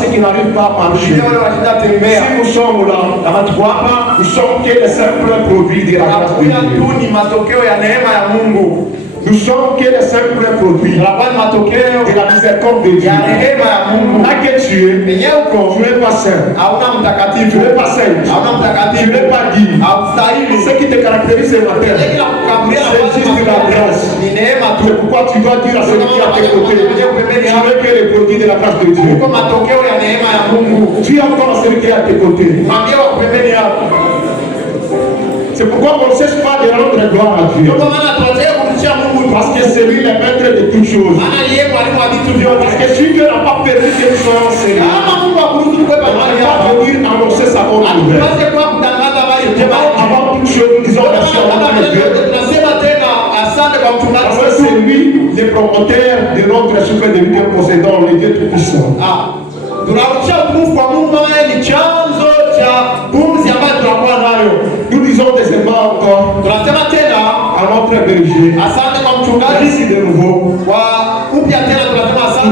ceux qui n'arrivent pas à marcher. Si nous sommes là, nous sommes que les simples produits de la grâce de Dieu. Nous sommes que les simples produits de la miséricorde de Dieu. Là que tu es, tu n'es pas saint, tu n'es pas sainte, tu n'es pas digne. Ce qui te caractérise ce matin, c'est juste la grâce. C'est pourquoi tu dois dire à celui qui est à tes côtés, tu n'es que les produits de la grâce de Dieu. Tu es encore à celui qui est à tes côtés. C'est pourquoi on ne cesse pas de rendre gloire à Dieu. Parce que c'est lui le maître de toutes choses. Parce que si Dieu n'a pas permis que nous soyons enseignés, on ne peut pas venir annoncer sa bonne nouvelle. Avant toute chose, nous disons merci à notre Dieu. Parce que c'est lui le promoteur de notre souffle de vie que nous possédons, le Dieu Tout-Puissant. Nous disons deuxièmement encore à notre berger, merci de nouveau pour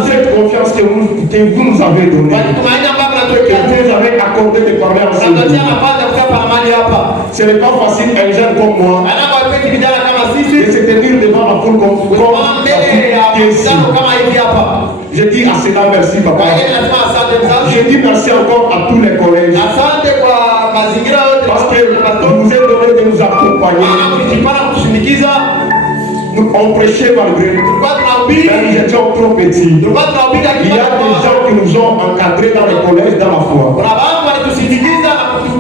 cette confiance que vous nous avez donnée, que vous nous avez accordé de parler ensemble. Ce n'est pas facile, un jeune comme moi, de se tenir devant la foule comme je dis à cela merci papa. Je dis merci encore à tous les collèges. Parce que vous nous êtes donné de nous accompagner. On prêchait malgré nous. Mais nous étions trop petits. Il y a des gens qui nous ont encadrés dans les collèges, dans la foi.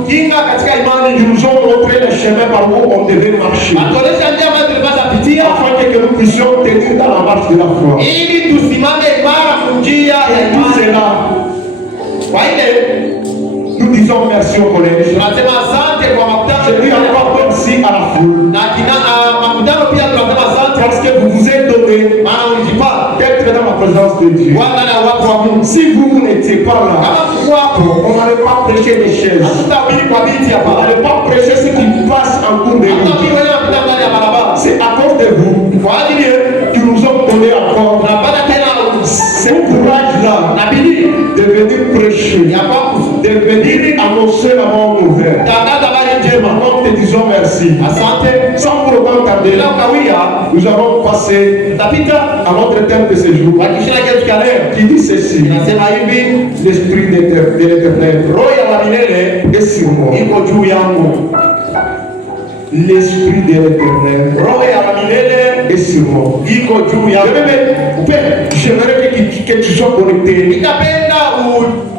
Ils nous ont montré les chemins par où on devait marcher. Afin que nous puissions tenir dans la marche de la foi. Et tout cela, nous disons merci au collège. Je dis encore merci à la foule. Parce que vous vous êtes donné d'être dans la présence de Dieu. Si vous n'étiez pas là, on n'allait pas prêcher des chaises. On n'allait pas prêcher ce qui passe en cours de vie. C'est à cause de vous qui nous ont donné encore ce courage-là de venir prêcher, de venir annoncer la bonne nouvelle. Nous te disons merci. Sans pour autant tarder, nous allons passer à notre thème de ce jour qui dit ceci: l'esprit de l'Éternel est sur moi. L'esprit de l'Éternel est sur moi. J'aimerais que tu sois connecté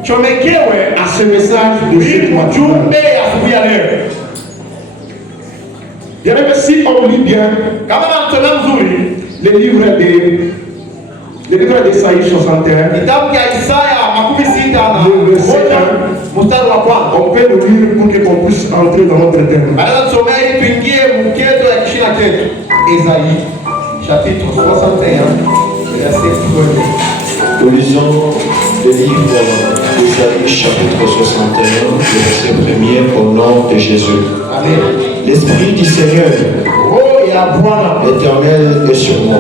à ce message de cette matin. Bien-aimé, si on lit bien le livre d'Ésaïe 61, le verset 1, on peut le lire pour qu'on puisse entrer dans notre thème. Ésaïe, chapitre 61, verset 1. Nous lisons le livre d'Ésaïe, chapitre 61, verset 1er, au nom de Jésus. Amen. L'Esprit du Seigneur, l'Éternel est sur moi.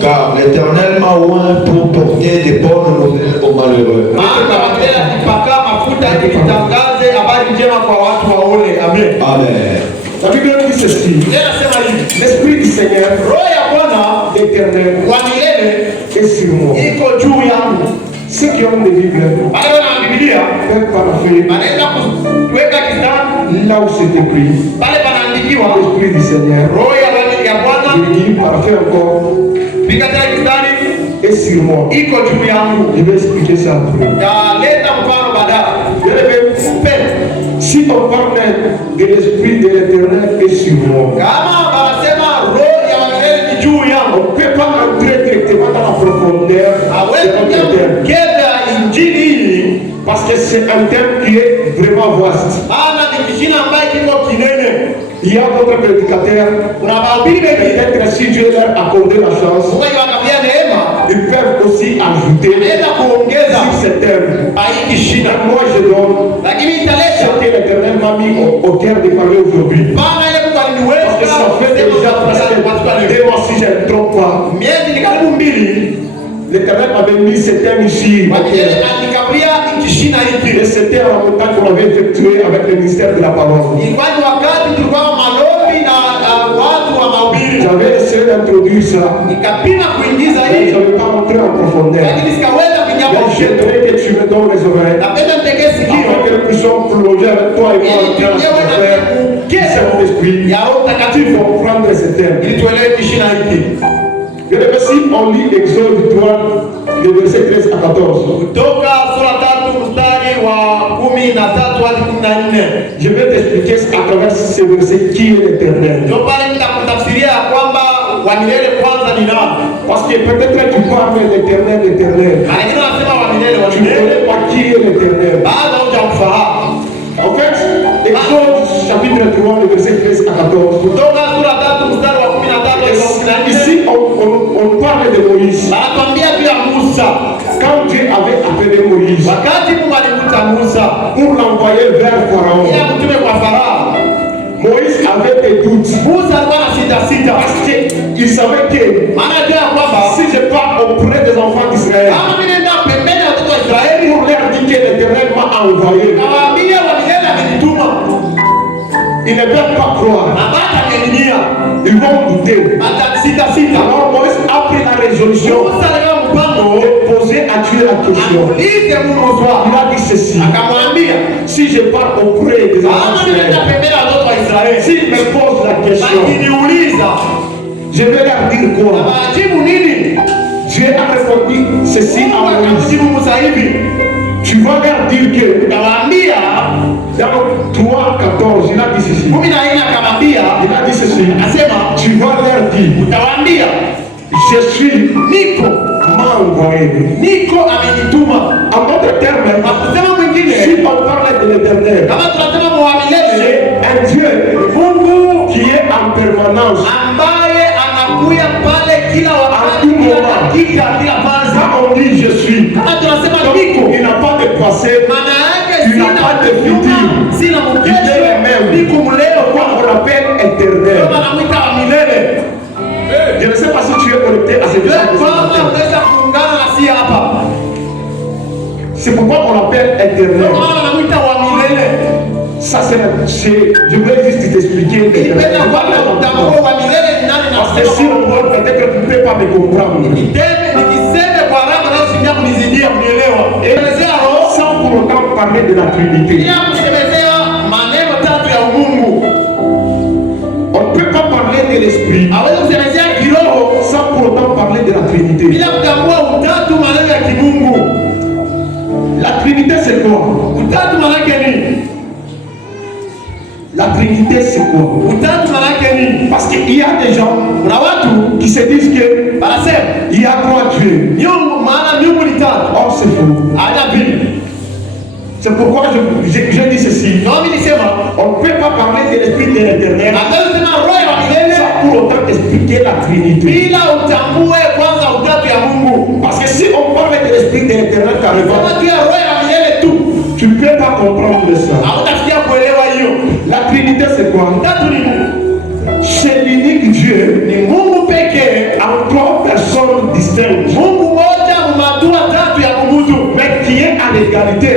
Car l'Éternel m'a oint pour porter des bonnes nouvelles aux malheureux. Amen. La Bible dit ceci: l'Esprit du Seigneur, l'Éternel, est sur moi. Ceux qui ont des Bibles peuvent parapher là où c'est écrit l'Esprit du Seigneur. Je dis parapher encore est sur moi. Je vais expliquer ça après. Si on parle de l'Esprit de l'Éternel est sur moi, on ne peut pas entrer directement dans la profondeur de notre thème. Parce que c'est un thème qui est vraiment vaste. Il y a d'autres prédicateurs, peut-être si Dieu leur a accordé la chance, ils peuvent aussi ajouter sur ce thème. Moi je donne ce que l'Éternel m'a mis au cœur de parler aujourd'hui. Parce que ça fait déjà presque 2 mois, si je ne me trompe pas, l'Éternel avait mis cette terre ici. Et c'était la montagne qu'on avait effectuée avec le ministère de la parole. J'avais essayé d'introduire ça. Je n'avais pas montré en profondeur. J'aimerais que tu me donnes les oreilles. Afin que nous puissions plonger avec toi et moi dans le Saint-Esprit pour prendre ce thème. Et le verset, on lit Exode 3, le verset 13 à 14. Je vais t'expliquer à travers ce verset qui est l'Éternel. Parce que peut-être tu parles de l'Éternel, l'Éternel. Tu ne connais pas qui est l'Éternel. En fait, Exode chapitre 3, le verset 13 à 14. Ici, on parle de Moïse. Quand Dieu avait appelé Moïse pour l'envoyer vers Pharaon, Moïse avait des doutes. Parce qu'il savait que si je pars auprès des enfants d'Israël pour leur dire que l'Éternel m'a envoyé, ils ne peuvent pas croire. Ils vont douter. Alors Moïse a pris la résolution de poser à Dieu la question. Il a dit ceci: si je pars auprès des enfants d'Israël, s'ils me posent la question, je vais leur dire quoi? Dieu a répondu ceci à Moïse: tu vas leur dire que dans 3:14, il a dit ceci. Il a dit ceci. Tu vas leur dire: je suis Nico, m'a envoyé. En d'autres termes, si on parle de l'Éternel, c'est un Dieu qui est en permanence. Quand on dit je suis, donc, il n'a pas de passé, il n'a pas de futur, il est le même. Pourquoi on l'appelle éternel? Je ne sais pas si tu es connecté à cette chose. C'est pourquoi on l'appelle éternel. Ça c'est, je voulais juste t'expliquer. Parce que si on voit, peut-être que tu ne peux pas me comprendre. Et sans pour autant parler de la Trinité. On ne peut pas parler de l'Esprit sans pour autant parler de la Trinité. La Trinité c'est quoi? La Trinité c'est quoi? Parce qu'il y a des gens qui se disent que il y a 3 dieux. Or c'est faux. C'est pourquoi je dis ceci. On ne peut pas parler de l'Esprit de l'Éternel sans pour autant expliquer la Trinité. Parce que si on parle de l'Esprit de l'Éternel carrément, tu ne peux pas comprendre ça. La Trinité c'est quoi? C'est l'unique Dieu en 3 personnes distinctes, mais qui est à l'égalité,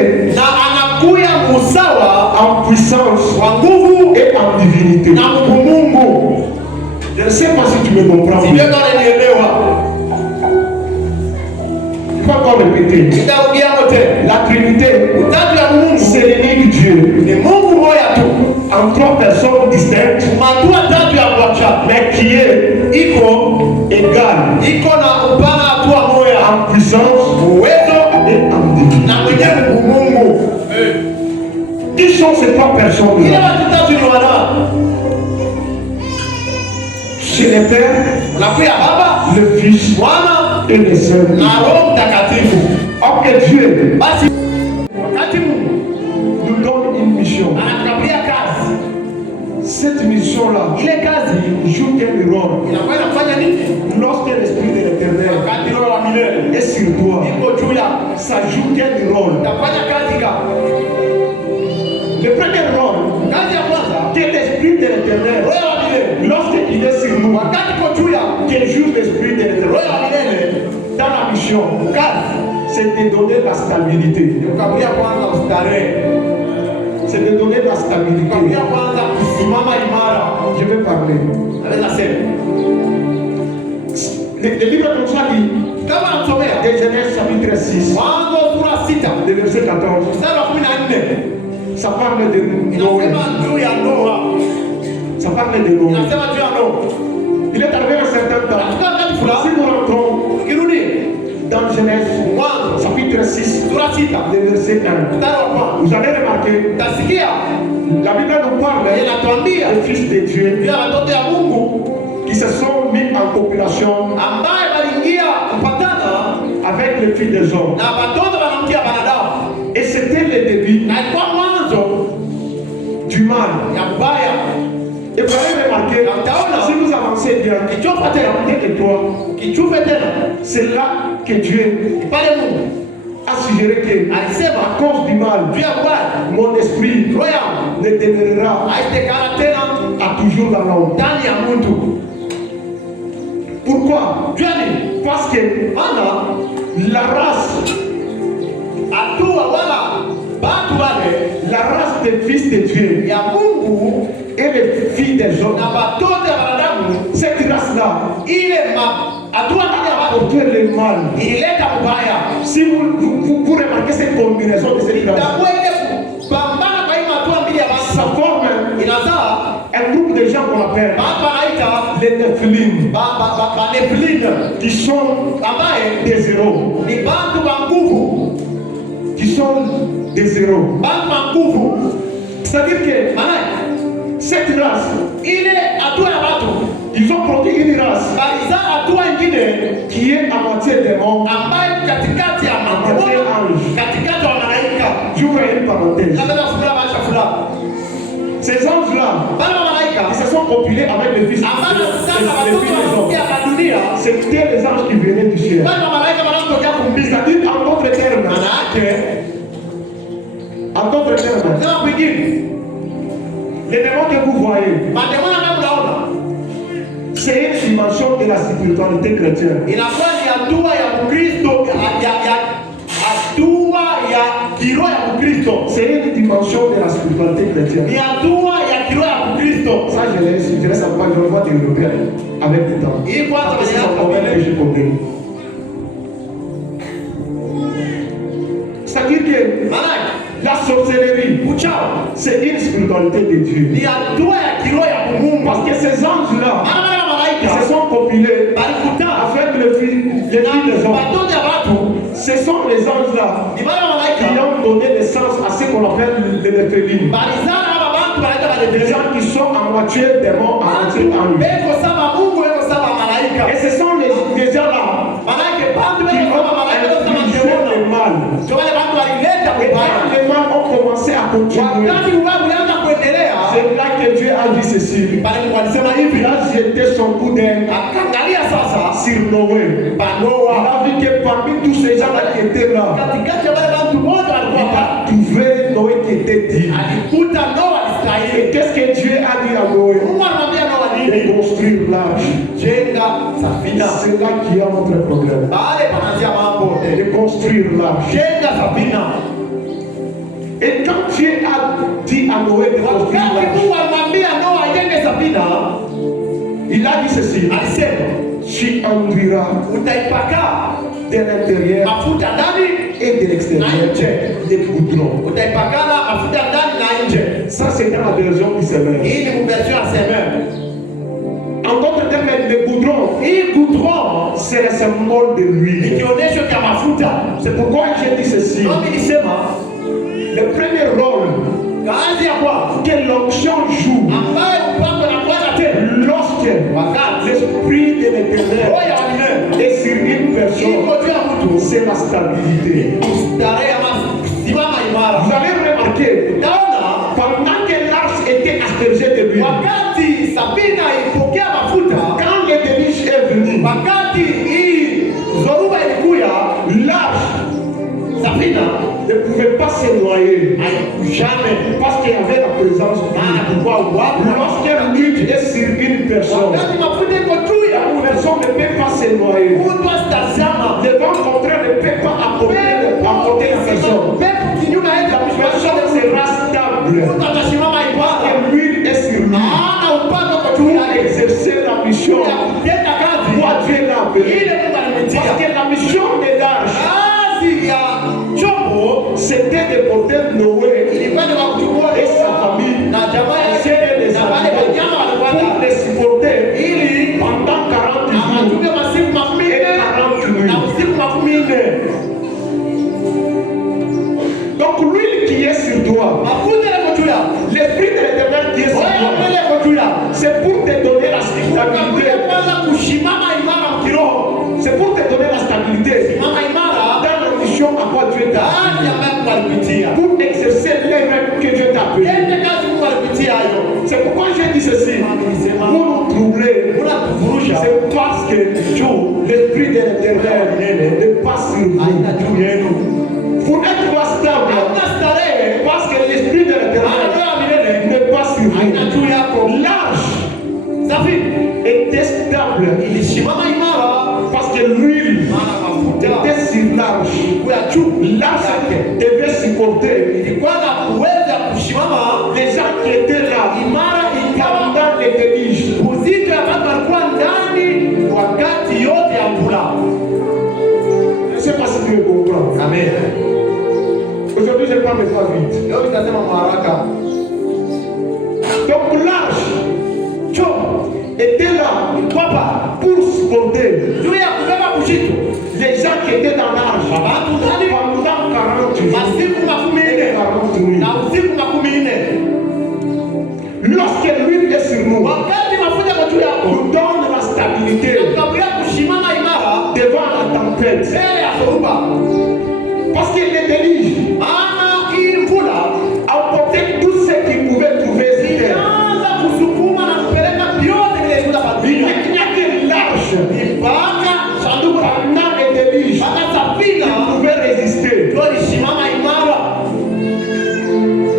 en puissance et en divinité. Je ne sais pas si tu me comprends. Je peux encore répéter. La Trinité, c'est l'unique Dieu en 3 personnes distinctes, mais qui est égal en puissance et en divinité. Qui sont ces 3 personnes? C'est le Père, le Fils et le Saint-Esprit. Or que Dieu nous donne une mission. Cette mission-là joue quel rôle? Lorsque l'Esprit de l'Éternel est sur toi, ça joue quel rôle? Le premier rôle que l'Esprit de l'Éternel, lorsqu'il est sur nous, quel joue l'Esprit de l'Éternel dans la mission mission, c'est de donner la stabilité. C'est de donner la stabilité. Je vais parler. Le livre comme ça dit, des Genèse chapitre 6, le verset 14, ça parle de Noé. Ça parle de Noé. Il est arrivé un certain temps. Si nous rentrons dans Genèse chapitre 6, le verset 1, vous allez remarquer, la Bible nous parle des fils de Dieu qui se sont mis en population avec les filles des hommes. Et c'était le début du mal. Et vous allez remarquer, si vous avancez bien, et toi, c'est là que Dieu a suggéré que, à cause du mal, mon esprit ne demeurera à toujours dans l'homme. Pourquoi? Parce que la race des fils de Dieu et les filles des hommes, cette race-là a porté le mal. Si vous remarquez cette combinaison de cette race, ça forme un groupe de gens qu'on appelle les Nephilim, qui sont des héros. Qui sont des héros. C'est-à-dire que cette race, ils ont produit une race qui est à moitié démon, à moitié ange. J'ouvre une parenthèse. Ces anges-là, ils se sont populés avec les fils des hommes. C'était les anges qui venaient du ciel. C'est-à-dire, en d'autres termes, les démons que vous voyez, c'est une dimension de la spiritualité chrétienne. C'est une dimension de la spiritualité chrétienne. Ça, je laisse à moi, je le vois développer avec le temps. C'est un problème que j'ai compris. C'est-à-dire que la sorcellerie, c'est une spiritualité de Dieu. Parce que ces anges-là, qui se sont compilés avec les filles des hommes, ce sont les anges-là qui ont donné naissance à ce qu'on appelle les Nephilim. Des gens qui sont à moitié démons, à moitié anges. Et ce sont les gens-là qui ont infligé le mal. Et quand les mal ont commencé à continuer, c'est là que Dieu a dit ceci. Il a jeté son coup d'œil sur Noé. Il a vu que parmi tous ces gens-là qui étaient là, il a trouvé Noé qui était dit. Et qu'est-ce que Dieu a dit à Noé? De construire l'arche. C'est là qu'il y a notre problème. De construire l'arche. Et quand Dieu a dit à Noé de construire l'arche, il a dit ceci: tu enduiras de l'intérieur et de l'extérieur des goudrons. Ça, c'est dans la version du Seigneur. En d'autres termes, le goudron, c'est le symbole de l'huile. C'est pourquoi j'ai dit ceci. Le premier rôle que l'onction joue lorsque l'esprit de l'Éternel est sur une personne, c'est la stabilité. Vous avez remarqué, pendant que l'arche était aspergée de l'huile, quand le déluge est venu, l'arche ne pouvait pas se noyer. Jamais. Parce qu'il y avait la présence de Dieu. Lorsqu'un l'huile est sur une personne, la personne ne peut pas se noyer. Le vent appelé. Parce que la mission de l'arche, c'était de porter Noé et sa famille, c'est les animaux pour les supporter pendant 40 jours et 40 nuits. Donc l'huile qui est sur toi, l'esprit de l'Éternel qui est sur toi, c'est pour te donner la stabilité. C'est pour te donner la stabilité dans la mission à quoi Dieu t'a appelé, pour exercer l'œuvre que Dieu t'a appelé. C'est pourquoi j'ai dit ceci. Vous nous troublez, c'est parce que l'esprit de l'Éternel n'est pas sur vous. Vous n'êtes pas stable parce que l'esprit de l'Éternel n'est pas sur vous. L'arche était stable parce que l'huile était sur l'arche. L'arche devait supporter les gens qui étaient là dans les déluges. Je ne sais pas si tu me comprends. Amen. Aujourd'hui, je parle pas vite. Donc l'arche était là pour supporter les gens qui étaient dans l'arche pendant 40 jours et 40 nuits. Lorsque l'huile est sur nous, nous donne la stabilité devant la tempête. Parce qu'il les délige à porter tout ce qu'ils pouvaient trouver sur terre. Il n'y a que l'arche pendant les déluges qui pouvait résister.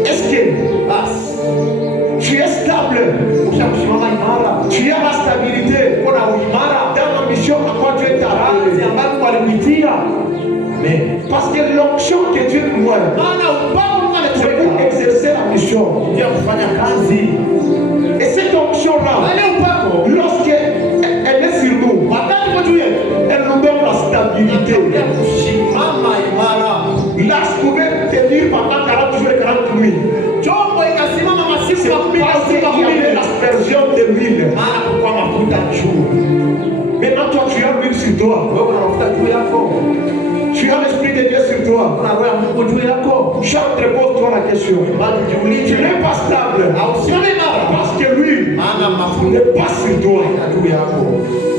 Est-ce que tu es stable? Tu as la stabilité dans la mission à quoi Dieu t'a appelé? Parce que l'onction que Dieu nous donne, c'est pour exercer la mission. Et cette onction-là, lorsqu'elle est sur nous, elle nous donne la stabilité. L'arche pouvait tenir pendant 40 jours et 40 nuits. C'est parce qu'il y avait l'aspersion de l'huile. Maintenant, toi, tu as l'huile sur toi. Tu as l'esprit de Dieu sur toi. Chante, pose-toi la question. Tu n'es pas stable parce que lui n'est pas sur toi.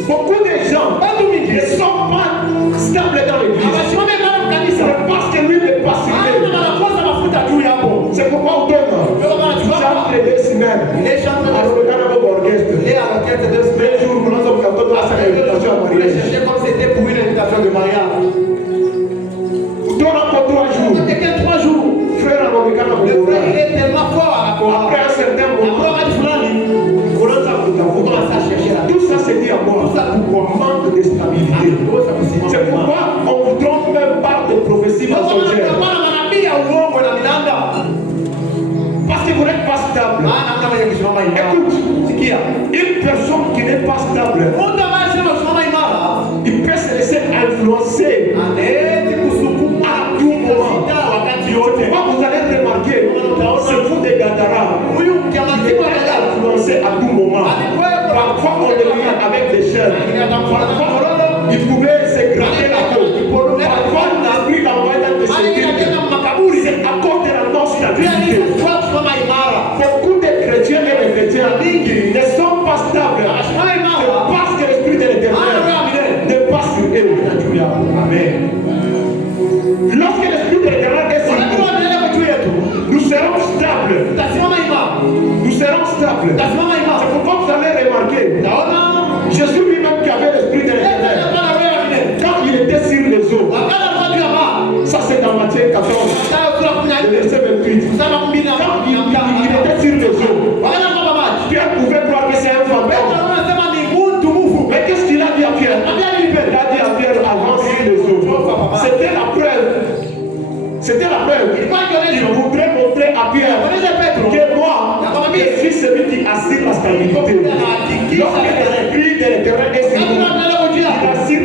Beaucoup de gens ne sont pas stables dans l'église. C'est parce que lui n'est pas sur eux. C'est pourquoi on donne. Chante les 2 semaines. Alors, le canal orchestre. Les jours, nous avons fait l'invitation de mariage. Donne encore 3 jours. Frère, il est tellement fort. Après un certain moment, tout ça c'est dit à moi. Pour manque de stabilité. C'est pourquoi on vous trompe même par des prophéties mensongères. Parce que vous n'êtes pas stable. Écoute, une personne qui n'est pas stable, il peut se laisser influencer à tout moment. Quand vous allez remarquer, c'est vous des Gadara. Il est influencé à tout moment. Parfois on le lit avec des chaînes. Parfois il pouvait se gratter la peau. Parfois l'esprit l'envoie dans des séquelles. C'est à cause de la non-stabilité. Beaucoup de chrétiens et de chrétiens ne sont pas stables. C'est parce que l'esprit de l'Éternel n'est pas sur eux. Amen. Lorsque l'esprit de l'Éternel est sur nous, nous serons stables. Nous serons stables. C'est pourquoi vous allez remarquer, Jésus lui-même qui avait l'esprit de l'Éternel, quand il était sur les eaux, ça c'est dans Matthieu 14, le verset 28. Quand il était sur les eaux, Pierre pouvait croire que c'est un fantôme. Mais qu'est-ce qu'il a dit à Pierre? Il a dit à Pierre, avance sur les eaux. C'était la preuve. C'était la preuve. Il voudrait montrer à Pierre que moi, je suis celui qui assure la stabilité. Lorsque l'esprit de l'Éternel est sur nous, il assure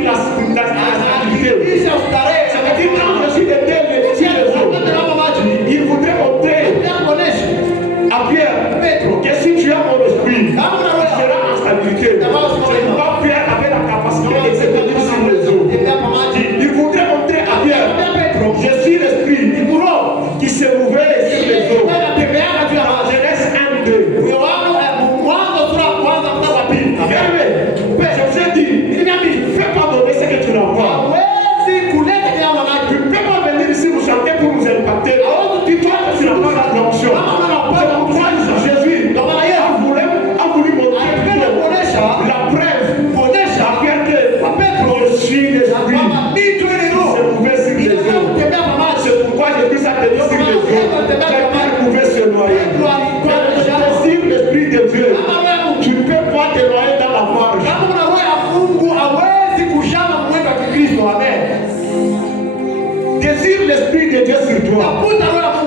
toi.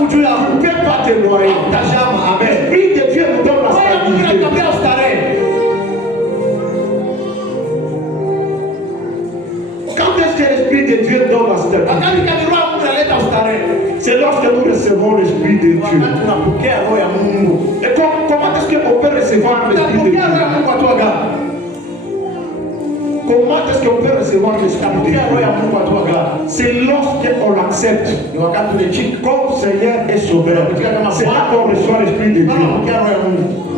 Tu ne peux pas te noyer. L'Esprit de Dieu nous donne la stabilité. Quand est-ce que l'Esprit de Dieu donne la stabilité? C'est lorsque nous recevons l'Esprit de Dieu. Et comment est-ce qu'on peut recevoir l'Esprit de Dieu? Comment est-ce qu'on peut recevoir l'Esprit de Dieu? C'est lorsqu'on l'accepte comme Seigneur et Sauveur. C'est là qu'on reçoit l'Esprit de Dieu.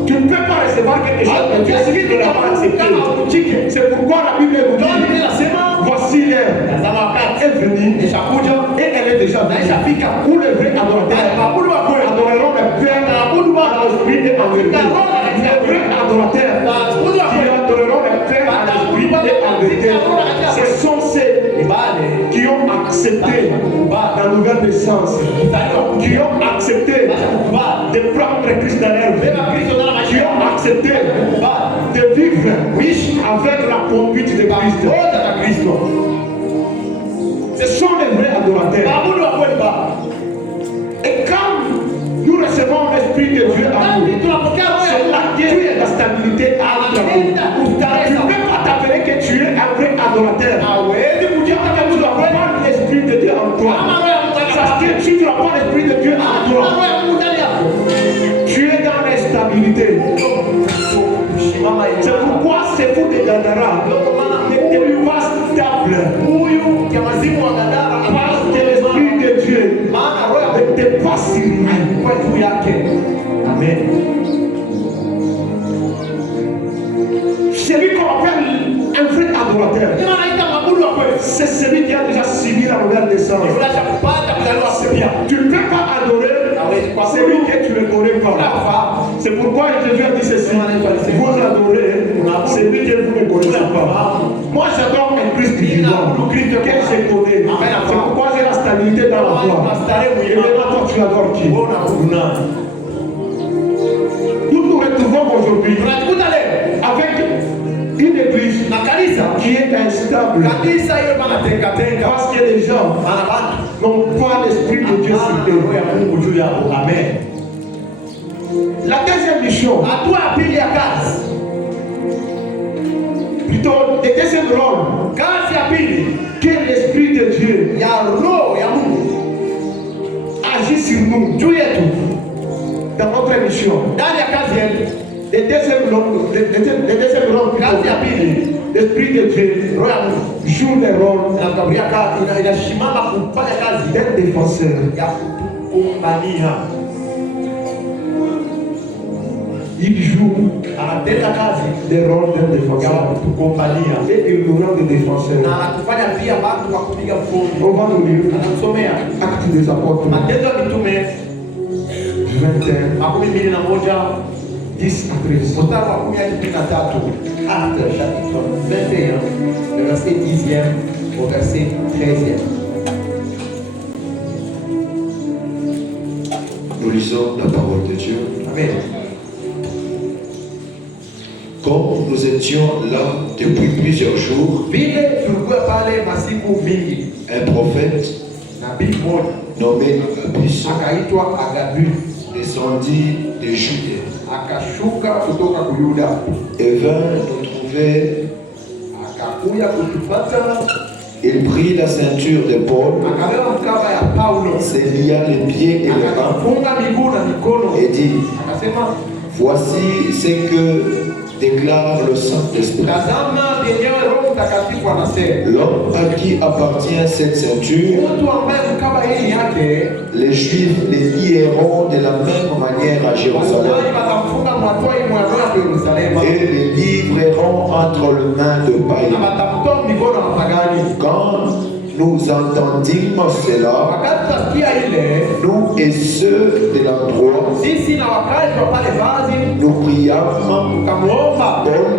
Tu ne peux pas recevoir quelque chose de Dieu si tu ne l'as pas accepté. C'est pourquoi la Bible nous dit, voici l'heure est venue et elle est déjà venue. Où les vrais adorateurs adoreront le Père à l'Esprit et en vérité. Les vrais adorateurs qui adoreront le Père à l'Esprit et en vérité, ce sont ceux qui ont accepté la nouvelle naissance, qui ont accepté de prendre Christ dans leur vie, qui ont accepté de vivre avec la conduite de Christ. Ce sont les vrais adorateurs. Et quand nous recevons l'Esprit de Dieu à nous, c'est là que la stabilité entre nous. Tu ne peux pas t'appeler que tu es un vrai adorateur. Tu ne dois pas l'Esprit de Dieu en toi. Parce que tu ne dois pas l'Esprit de Dieu en toi. Tu es dans l'instabilité. C'est pourquoi c'est vous de Gadara n'était pas stable. Parce que l'Esprit de Dieu n'était pas si Amen. Celui qu'on appelle un vrai adorateur, c'est celui qui a déjà subi la nouvelle naissance. Tu ne peux pas adorer celui que tu ne connais pas. C'est pourquoi Jésus a dit ceci: vous adorez celui que vous ne connaissez pas. Moi j'adore un Christ vivant, que je connais. C'est pourquoi j'ai la stabilité dans la foi. Et maintenant toi tu adores qui? Nous nous retrouvons aujourd'hui avec une église qui est instable parce que les gens n'ont pas l'Esprit de Dieu sur eux. Amen. La deuxième mission, plutôt le deuxième rôle que l'Esprit de Dieu agit sur nous dans notre mission. Le deuxième rôle, l'Esprit de Dieu joue le rôle d'un défenseur. Il joue le rôle d'un défenseur. Et il nous rend des défenseurs. On va nous lire Actes des Apôtres 21. 10 à 13. Actes chapitre 21, le verset 10e au verset 13e. Nous lisons la parole de Dieu. Amen. Comme nous étions là depuis plusieurs jours, un prophète nommé Agabus descendit de Judée et vint nous trouver. Il prit la ceinture de Paul, se lia les pieds et les mains et dit: voici ce que déclare le Saint-Esprit. L'homme à qui appartient cette ceinture, les Juifs les lieront de la même manière à Jérusalem et les livreront entre les mains de païens. Quand nous entendîmes cela, nous et ceux de l'endroit, nous priâmes Paul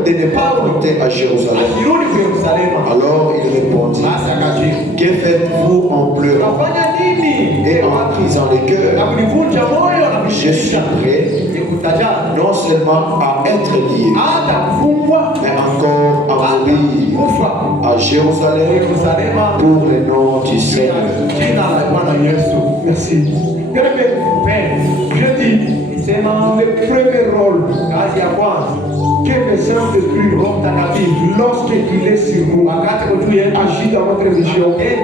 de ne pas monter à Jérusalem. Alors il répondit: que faites-vous en pleurant et en brisant les cœurs? Je suis prêt non seulement à être lié, mais encore à mourir à Jérusalem pour le nom du Seigneur. Merci. Bien aimé, je dis, le premier rôle que le Saint-Esprit lorsqu'il est sur nous, agit dans notre mission, et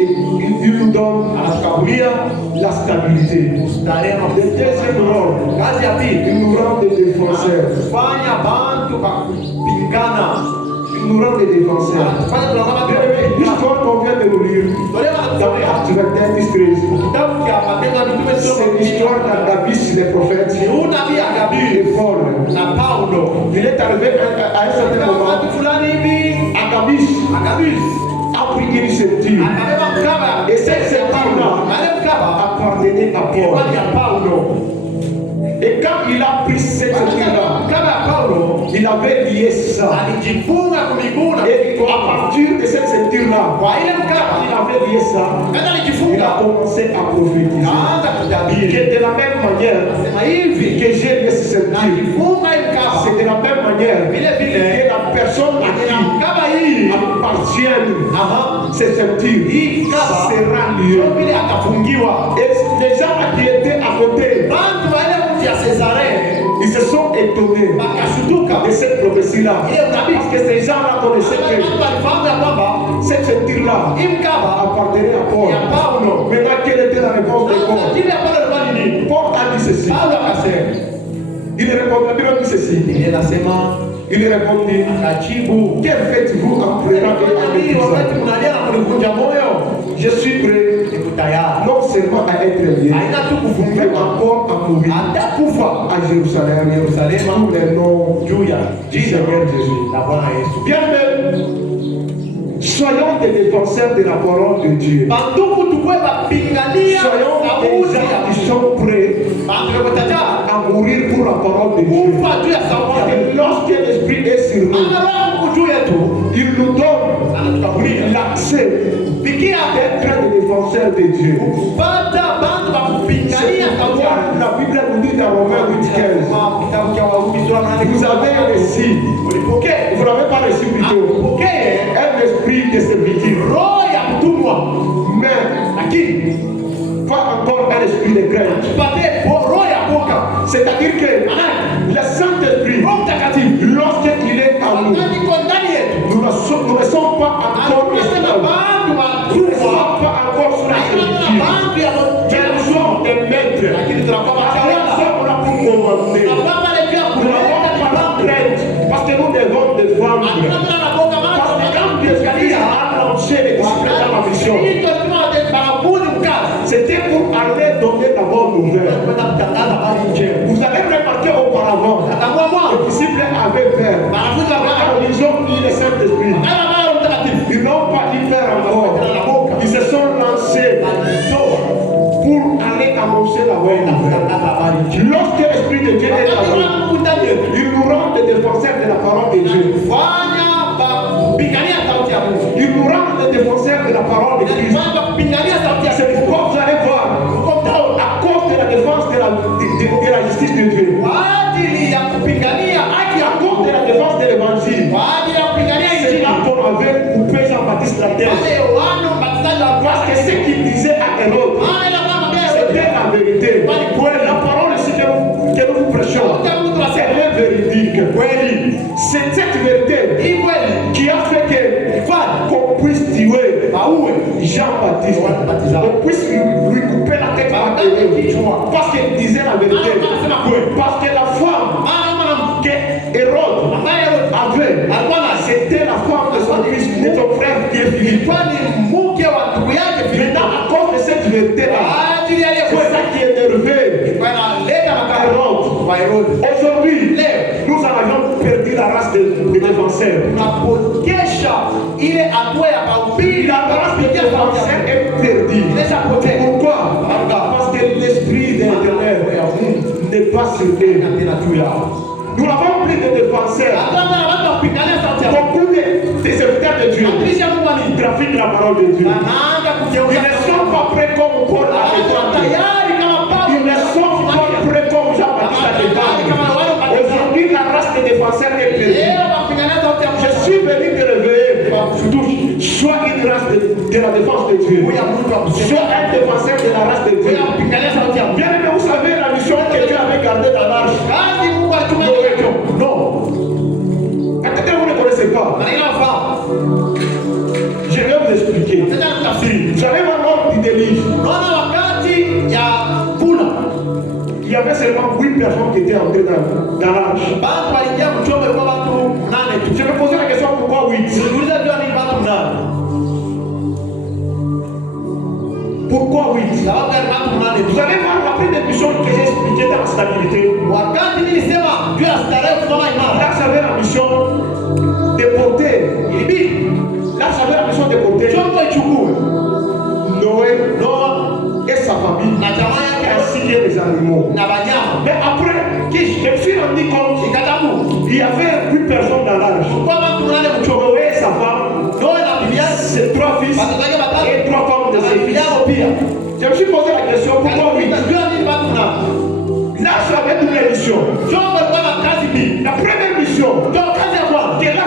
il nous donne la stabilité. Le deuxième rôle, il nous rend des défenseurs. Il nous rend des défenseurs. L'histoire qu'on vient de nous lire dans Actes 21, 13, c'est l'histoire d'Agabus, le prophète, et Paul. Il est arrivé à un certain moment. Agabus a pris une ceinture. Et cette ceinture-là appartenait à Paul. Et quand il a pris cette ceinture-là, il avait lié ça. Et à partir de cette ceinture-là, il avait lié ça. Il a commencé à prophétiser. Que de la même manière que j'ai lié cette ceinture, c'est de la même manière que la personne à qui appartient cette ceinture sera liée. Et les gens qui étaient à côté, ils se sont étonnés de cette prophétie-là. Parce que ces gens-là connaissaient que cette ceinture-là appartenait à Paul. Maintenant, quelle était la réponse de Paul? Paul a dit ceci. Il répondit ceci. Il répondit, que faites-vous en pleurant et en je suis prêt non seulement à être lié, mais encore à mourir à Jérusalem pour le nom du Seigneur Jésus. Bien même, soyons des défenseurs de la parole de Dieu. Soyons des gens qui sont prêts à mourir pour la parole de Dieu. Et lorsque l'Esprit est sur nous, il nous donne l'accès d'être des défenseurs de Dieu. La Bible nous dit dans Romains 8:15, vous avez reçu, vous n'avez pas reçu plutôt, un esprit de servitude. Mais pas encore un esprit de crainte. C'est-à-dire que le Saint-Esprit, lorsqu'il est en nous, nous ne sommes pas encore esclaves. Nous ne sommes pas encore sous la servitude. Mais nous sommes des maîtres. Nous sommes là pour commander. Nous n'avons pas de crainte parce que nous devons défendre. Parce que quand Dieu a annoncé les disciples dans la mission, c'était pour aller donner la bonne nouvelle. Vous avez remarqué auparavant, les disciples avaient peur. Ils ont mis le Saint-Esprit. Ils n'ont pas eu peur encore. Ils se sont lancés pour aller annoncer la bonne nouvelle. Lorsque l'Esprit de Dieu est en nous, il nous rend des défenseurs de la parole de Dieu. Il nous rend des défenseurs de la parole de Christ. C'est pourquoi vous allez voir, à cause de la défense de la justice de Dieu, à cause de la défense de l'évangile, c'est là qu'on avait coupé Jean-Baptiste la tête. Parce que ce qu'il disait à Hérode, c'était la vérité. La parole ici que nous prêchons, c'est véridique. C'est cette vérité qui a fait qu'on puisse tuer Jean-Baptiste, on puisse lui couper la tête parce qu'il disait la vérité. Parce que la femme que Hérode avait, c'était la femme de son fils, de son frère qui est Philippe. Maintenant, à cause de cette vérité-là, c'est ça qui est énervé Hérode. Aujourd'hui, nous avons perdu la race des défenseurs. La race des défenseurs est perdue. Pourquoi? Parce que l'esprit de l'Éternel n'est pas sur eux. Nous n'avons plus de défenseurs. Beaucoup de serviteurs de Dieu trafiquent la parole de Dieu. Ils ne sont pas prêts comme Paul à défendre. Ils ne sont pas prêts comme Jean-Baptiste à défendre. Aujourd'hui, la race des défenseurs est perdue. Je suis venu te réveiller. Soit une race de la défense de Dieu. Soit un défenseur de la race de Dieu. Bien aimé, vous savez la mission que Dieu avait gardée dans l'arche. Non. Peut-être que vous ne connaissez pas. Je vais vous expliquer. Vous allez voir l'ordre du délire. Il y avait seulement 8 personnes qui étaient entrées dans l'arche. Je me posais la question pourquoi 8? Pourquoi 8? Vous allez voir la première mission que j'ai expliquée dans la stabilité. Là, j'avais la mission de porter. Là, j'avais la mission de porter Noé et sa famille, ainsi que les animaux. Mais après, je me suis rendu compte qu'il y avait 8 personnes dans l'arche. Noé et sa femme, ses 3 fils et 3 femmes de ses fils. Je me suis posé la question, pourquoi 8? Là, j'avais une mission. La première mission que là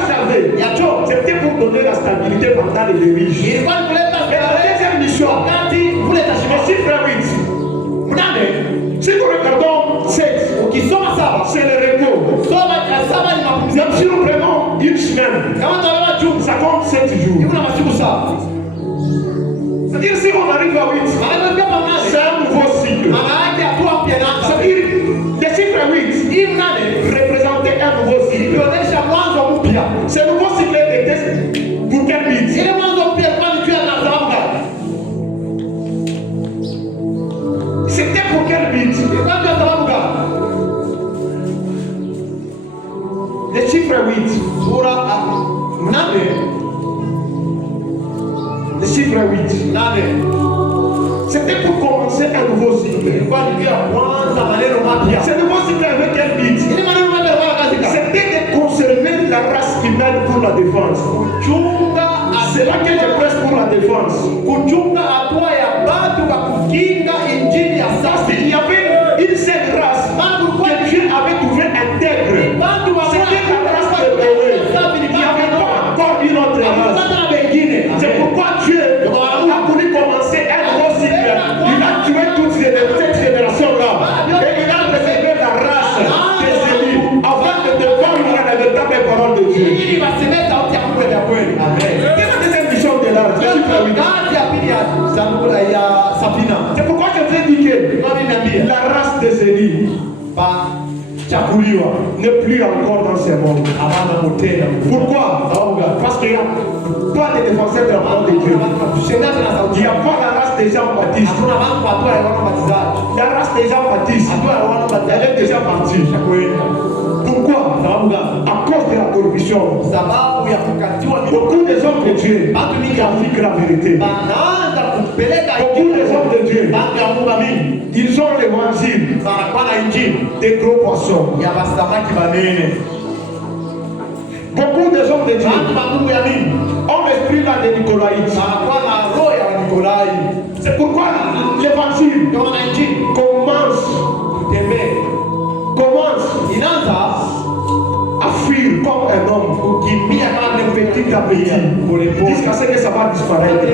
j'avais, c'était pour donner la stabilité pendant les riches. Mais la deuxième mission, je suis frère 8. Si nous regardons 7, c'est le repos. Même si nous prenons une semaine, ça compte 7 jours. C'est-à-dire si on arrive à 8, c'est un nouveau cycle. C'est-à-dire le chiffre 8 représentait un nouveau cycle. Ce nouveau cycle était pour quel but? C'était pour quel but? Le chiffre 8. Le chiffre 8. C'était pour commencer un nouveau cycle. Ce nouveau cycle avait quel but? C'était de conserver la race humaine pour la défense. C'est là que je presse pour la défense. Parce qu'il y avait une seule race que Dieu avait trouvé intègre. C'était la race de Noé. Il n'y avait pas encore une autre race. C'est pourquoi Dieu a voulu commencer un nouveau cycle. Il a tué toute cette génération-là. Et il a réservé la race des élus afin de défendre la véritable parole de Dieu. Quelle est la deuxième mission de l'arche? C'est pourquoi je t'ai dit que la race des élus n'est plus encore dans ce monde. Pourquoi? Parce qu'il n'y a pas de défenseur de la parole de Dieu. Il n'y a pas la race des gens baptistes. La race des gens baptistes, elle est déjà partie. Pourquoi? À cause de la corruption. Beaucoup des hommes de Dieu trafiquent la vérité. Beaucoup des hommes de Dieu, ils ont l'évangile des gros poissons. Beaucoup des hommes de Dieu ont l'esprit là de Nicolaïte. C'est pourquoi l'évangile commence à fuir comme un homme petit à petit jusqu'à ce que ça va disparaître.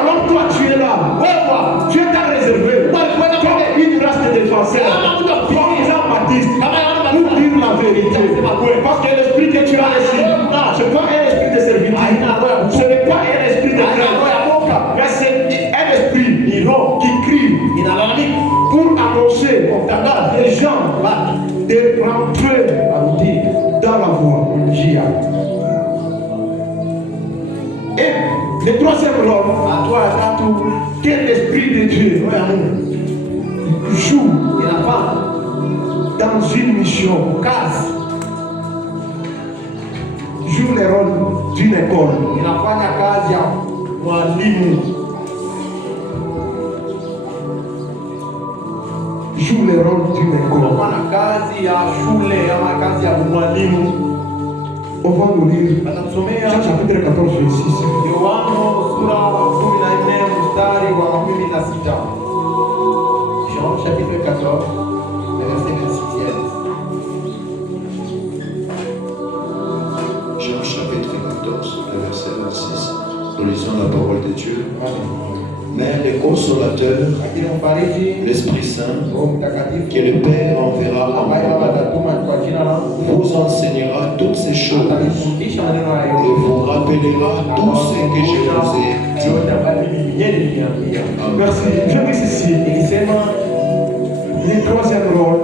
Alors toi tu es là, Dieu t'a réservé comme une race de défenseurs, comme Jean-Baptiste, pour dire la vérité. Parce que l'esprit que tu as reçu, ce n'est pas un esprit de servitude, ce n'est pas un esprit de crainte, mais c'est un esprit qui crie pour annoncer les gens de rentrer dans la voie. Et le troisième rôle, que l'esprit de Dieu joue dans une mission, joue le rôle d'une école. Joue le rôle d'une école. On va nous lire Jean chapitre 14, verset 6. Jean chapitre 14, verset 26. Jean chapitre 14, verset 26. Nous lisons la parole de Dieu. Mais le consolateur, l'Esprit Saint, que le Père enverra en moi, vous enseignera toutes ces choses et vous rappellera tout ce que je vous ai dit. Merci. Je dis ceci. Le troisième rôle,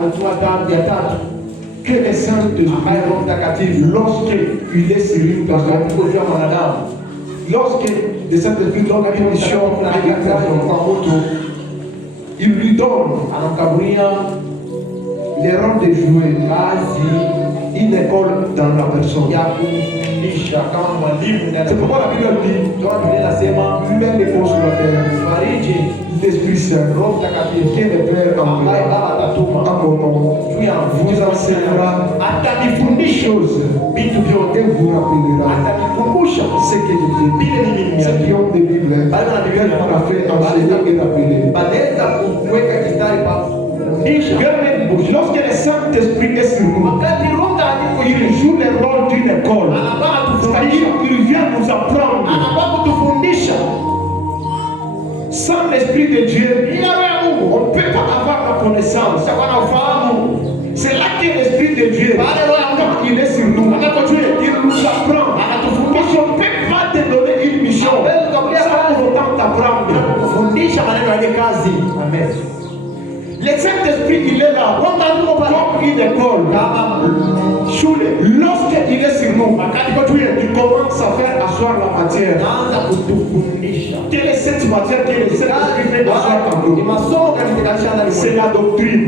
que les Saint-Esprit, lorsqu'il est sur une personne, lorsque les Saint-Esprit donne une mission à une personne, il lui donne les rôles de jouer une école dans la personne. C'est pourquoi la Bible dit lui-même le consolateur, l'Esprit Saint, qui est le Père en mon nom, vous enseignera des choses et vous rappellera ce que je dis. Ceux qui ont des Bibles, on a fait enseigner et rappeler. Lorsque le Saint-Esprit est sur nous, il joue le rôle d'une école. C'est-à-dire qu'il vient nous apprendre. Sans l'Esprit de Dieu, on ne peut pas avoir la connaissance. C'est là que l'Esprit de Dieu, quand il est sur nous, il nous apprend. On ne peut pas te donner une mission sans pour autant t'apprendre. Amen. Le Saint-Esprit, il est là, comme une école. Lorsqu'il est sur nous, il commence à faire asseoir la matière. Quelle est cette matière que le Saint-Esprit fait asseoir en nous? C'est la doctrine.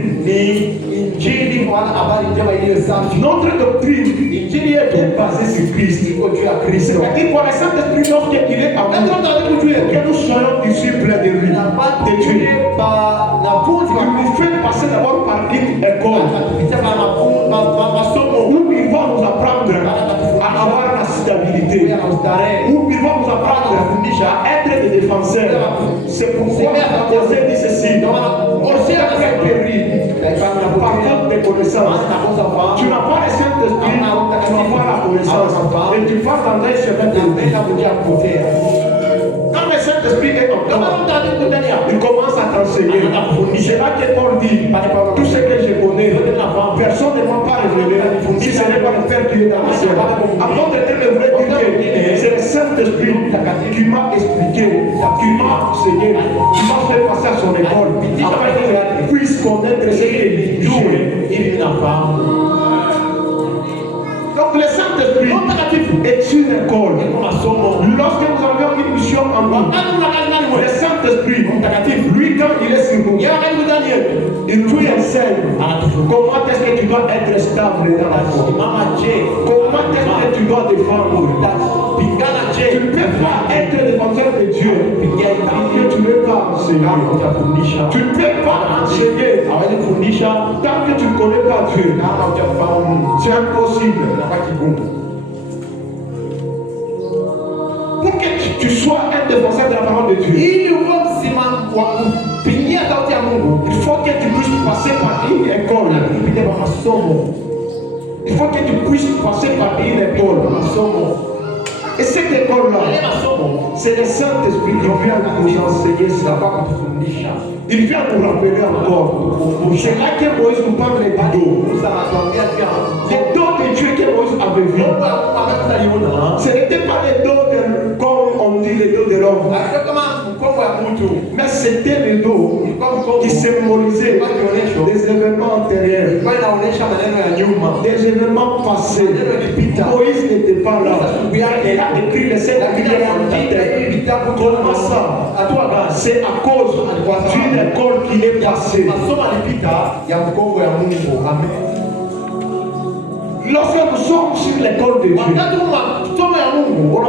Notre doctrine est basée sur Christ. C'est-à-dire que le Saint-Esprit, lorsqu'il est en nous, que nous soyons disciples de lui, de Dieu. Il nous fait passer d'abord par une école où il va nous apprendre à avoir la stabilité, où il va nous apprendre à être des défenseurs. C'est pourquoi José dit ceci: José a péri par faute de connaissance. Tu n'as pas le Saint-Esprit, tu n'as pas la connaissance. Et tu pars dans un chemin de vie. Quand le Saint-Esprit est en toi, il commence à t'enseigner. C'est là que Paul dit: tout ce que je connais, personne ne m'a pas révélé. Si ce n'est pas le Père qui est dans le ciel. Avant de te révéler, c'est le Saint-Esprit qui m'a expliqué, qui m'a enseigné, qui m'a fait passer à son école, afin que je puisse connaître ce qu'il joue. Donc le Saint-Esprit est une école. Lorsque nous avions une mission en nous, le Saint-Esprit, lui quand il est sur nous, il nous enseigne comment est-ce que tu dois être stable dans la foi. Comment est-ce que tu dois défendre. Tu ne peux pas être défenseur de Dieu tant que tu ne peux pas enseigner. Tu ne peux pas enseigner tant que tu ne connais pas Dieu. C'est impossible. Pour que tu sois un défenseur de la parole de Dieu, il faut que tu puisses passer par une école. Il faut que tu puisses passer par une école. Et cette école-là, c'est le Saint-Esprit qui vient nous enseigner ça. Il vient nous rappeler encore. C'est là que Moïse nous parle des dos. Les dos de Dieu que Moïse avait vu. Ce n'était pas les dos comme on dit les dos de l'homme. Mais c'était les dos qui symbolisaient des événements antérieurs, des événements passés. Moïse n'était pas là. Il a écrit les 7 prières. Comment ça? C'est à cause d'une école qui est passée. Lorsque nous sommes sur l'école de Dieu, on n'a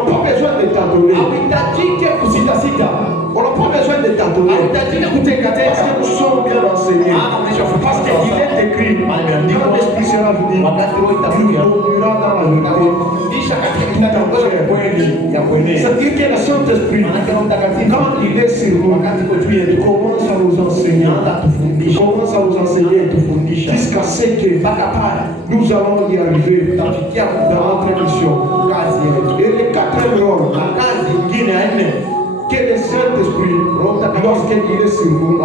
pas besoin de t'adonner. On n'a pas besoin de t'adonner. Parce que nous sommes bien enseignés. Parce qu'il est écrit, quand l'Esprit sera venu, il nous conduira dans la vérité. C'est-à-dire que le Saint-Esprit, quand il est sur nous, il commence à nous enseigner. Il commence à nous enseigner jusqu'à ce que nous allons y arriver dans notre mission. Et le quatrième rôle, que le Saint-Esprit, lorsqu'il est sur nous,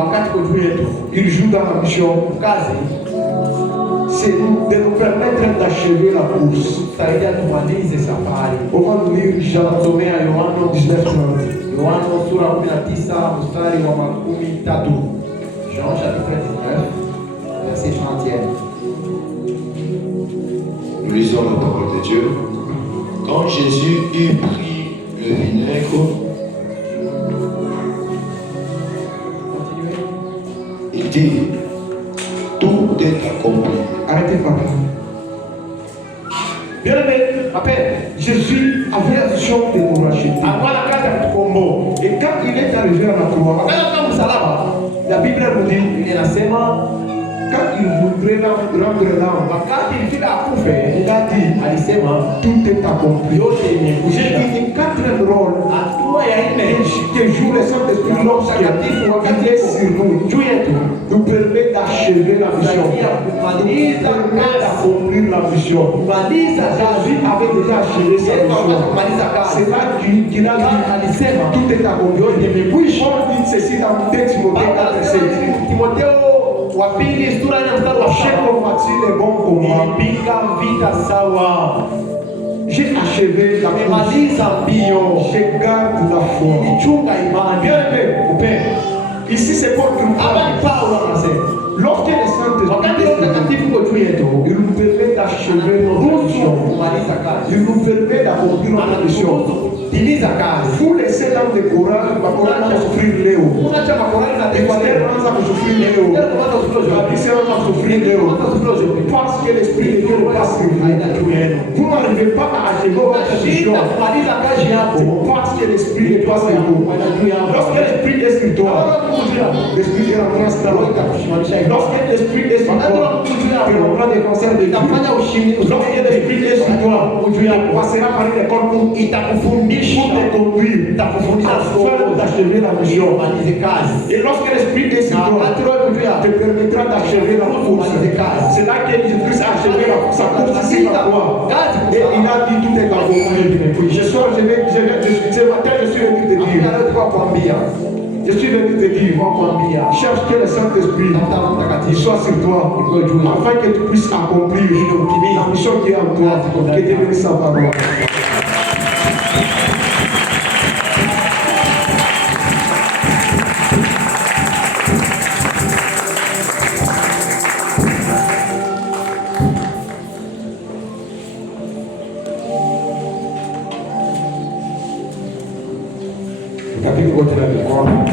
il joue dans la mission, c'est de nous permettre d'achever la course. On va lire Jean 19:30. Jean chapitre 19, verset 31. Nous lisons la parole de Dieu. Quand Jésus eut pris le vinaigre, il dit, tout est accompli. Arrêtez pas. Bien aimé, Jésus avait la vision de nous racheter. Et quand il est arrivé à la croix, la Bible nous dit, quand il voudrait rendre l'âme, il a dit, tout est accompli. J'ai dit 4 rôles que joue le Saint-Esprit lorsqu'il est sur nous, nous permet d'achever la mission, nous permet d'accomplir la mission. Jésus avait déjà achevé sa mission. C'est là qu'il a dit, tout est accompli. Paul dit ceci dans 2 Timothée 4:7. Achève le bon combat. J'ai achevé la course. Je garde la foi. Bien aimé, ici c'est Paul qui nous parle. Lorsque le Saint-Esprit il nous permet d'achever notre mission. Il nous permet d'accomplir notre mission. Vous laissez dans le courage, ma courage va souffrir Léo. Et quand elle va souffrir Léo, la mission va souffrir Léo. Parce que l'Esprit de Dieu n'est pas sur vous. Vous n'arrivez pas à achever votre mission. Parce que l'Esprit n'est pas sur vous. Lorsque l'Esprit est sur toi, l'Esprit est en grâce dans l'autre. Lorsque l'Esprit est sur toi, tu auras des concerts de Dieu. Lorsque l'Esprit est sur toi, tu passeras par une école pour te conduire, afin d'achever la mission. Et lorsque l'Esprit est sur toi, te permettra d'achever la course. C'est là que Jésus a achevé sa course ici par toi. Et il a dit tout est accompli. Ce matin, je suis venu te dire. Je suis venu te dire, cherche que le Saint-Esprit il soit sur toi, afin que tu puisses accomplir la mission qui est en toi, que devenir sa parole. Tapi